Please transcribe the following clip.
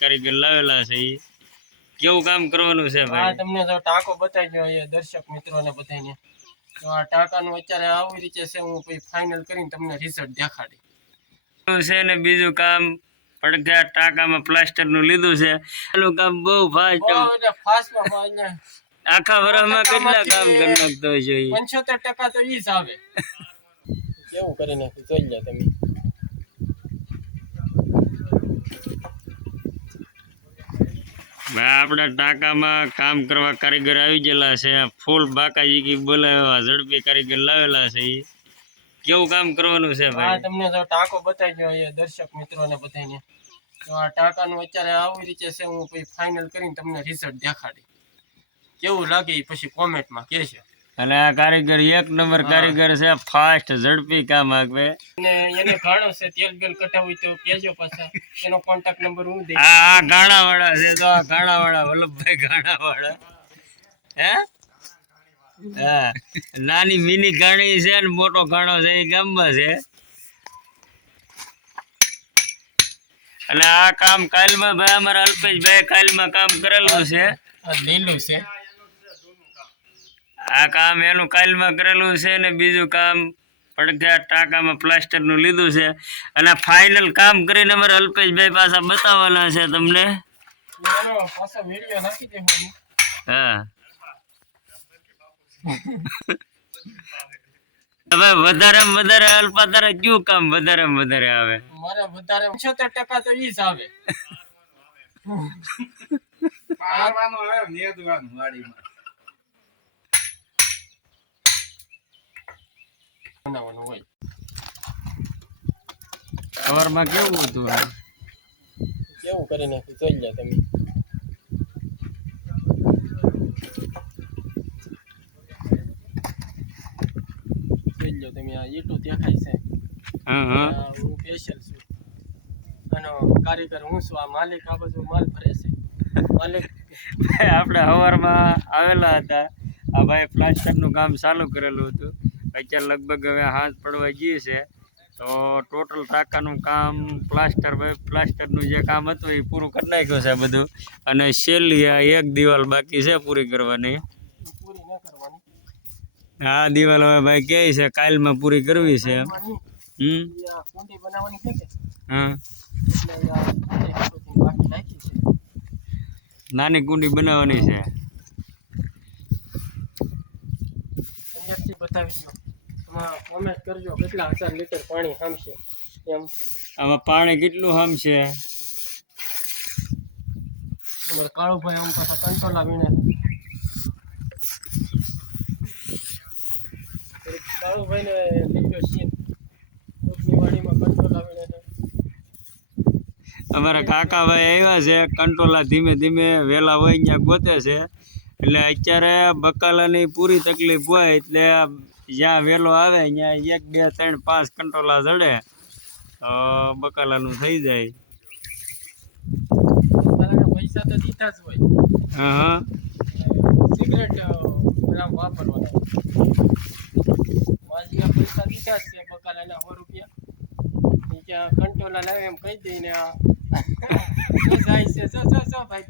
કારીગર લાવેલા છે ઈ કેવું કામ કરવાનું છે ભાઈ? આ તમને જો ટાંકો બતાવી દો એ દર્શક મિત્રોને બધાને. તો આ ટાંકાનું અત્યારે આવી રીતે છે, હું પછી ફાઇનલ કરીને તમને રિઝલ્ટ દેખાડી છે ને બીજું કામ પડઘા ટાંકામાં પ્લાસ્ટર નું લીધું છે. એનું કામ બહુ ફાસ્ટ, આખા વર્ષમાં કેટલા કામ કરી નાખતો છે? 75% તો ઈ જ આવે. કેવું કરી નાખ્યું જોઈ લો તમે. આપડા ટાંકામાં કામ કરવા કારીગર આવી ગયેલા છે. ફૂલ બાકાજી બોલાવ્યા, ઝડપી કારીગર લાવેલા છે. ઈ કેવું કામ કરવાનું છે ભાઈ? આ તમને જો ટાંકો બતાવી દો એ દર્શક મિત્રોને બધાને. તો આ ટાંકાનું અત્યારે આવી રીતે છે, હું પછી ફાઇનલ કરીને તમને રિઝલ્ટ દેખાડી કેવું લાગે એ પછી કોમેન્ટમાં કહેશે. અને આ કારીગર એક નંબર કારીગર છે, ફાસ્ટ ઝડપી કામ આવે. અને એને ઘાણો છે, તેલ બેલ કટાવવું તો કહેજો પાછા. એનો કોન્ટેક્ટ નંબર હું દઈશ. આ ઘાણાવાળા છે, તો આ ઘાણાવાળા વલ્લભભાઈ ઘાણાવાળા. હે હા, નાની મિની ઘાણી છે ને મોટો ઘાણો છે એ ગામમાં છે. અને આ કામ કાલમાં ભાઈ અમારા અલ્પેશભાઈ કાલમાં કામ કરેલું છે. લીલું છે આ કામ એનું કાલમાં કરેલું છે ને બીજું કામ પડઘા ટાંકામાં પ્લાસ્ટર નું લીધું છે. અને ફાઇનલ કામ કરીને અમારા અલ્પેશભાઈ પાછા બતાવવાના છે તમને. હા હવે વધારે અલ્પા તારે કયું કામ વધારે આવે? મારે વધારે 75% તો ઈ જ આવે. સવારમાં કેવું હતું? કેવું કરી નાખ્યું જોઈ લો તમે. જોઈ લો તમે, આ ઈટું દેખાય છે. હું સ્પેશિયલ છું, આનો કારીગર હું છું. આ માલિક આ બધું માલ ભરે છે. માલિક આપણે સવારમાં આવેલા હતા. આ ભાઈ પ્લાસ્ટર નું કામ ચાલુ કરેલું હતું. અત્યારે લગભગ હવે હાથ પડવા ગઈ છે. તો ટોટલ ટાંકાનું કામ પ્લાસ્ટરનું જે કામ હતું એ પૂરું કરી નાખ્યું છે બધું. અને છેલ્લી આ એક દિવાલ બાકી છે પૂરી કરવાની. આ દિવાલ હવે ભાઈ કહે છે કાલમાં પૂરી કરવી છે. હા, નાની કુંડી બનાવવાની છે. કોમેન્ટ કરજો કેટલા 1000 લીટર પાણી હામશે એમ. આમાં પાણી કેટલું હામશે? કાળુભાઈ આમ પાછા કંટ્રોલ આવીને કાળુભાઈ ને લીધો સીન વાડીમાં કંટ્રોલ આવીને. અમારા કાકાભાઈ આવ્યા છે. કંટ્રોલા ધીમે ધીમે વેલા હોય ત્યાં ગોતે છે. એટલે અત્યારે બકાલાની પૂરી તકલીફ હોય એટલે જ્યાં વેલો આવે ત્યાં 1 2 3 5 કંટ્રોલા જડે તો બકાલાનું થઈ જાય. પૈસા તો દીધા જ હોય. હા, સિગરેટ વાપરવાના. માજી પૈસા દીધા જ છે બકાલાના 100 રૂપિયા. ત્યાં કંટ્રોલા લાવે એમ કહી દઈને આ જાય છે. ભાઈ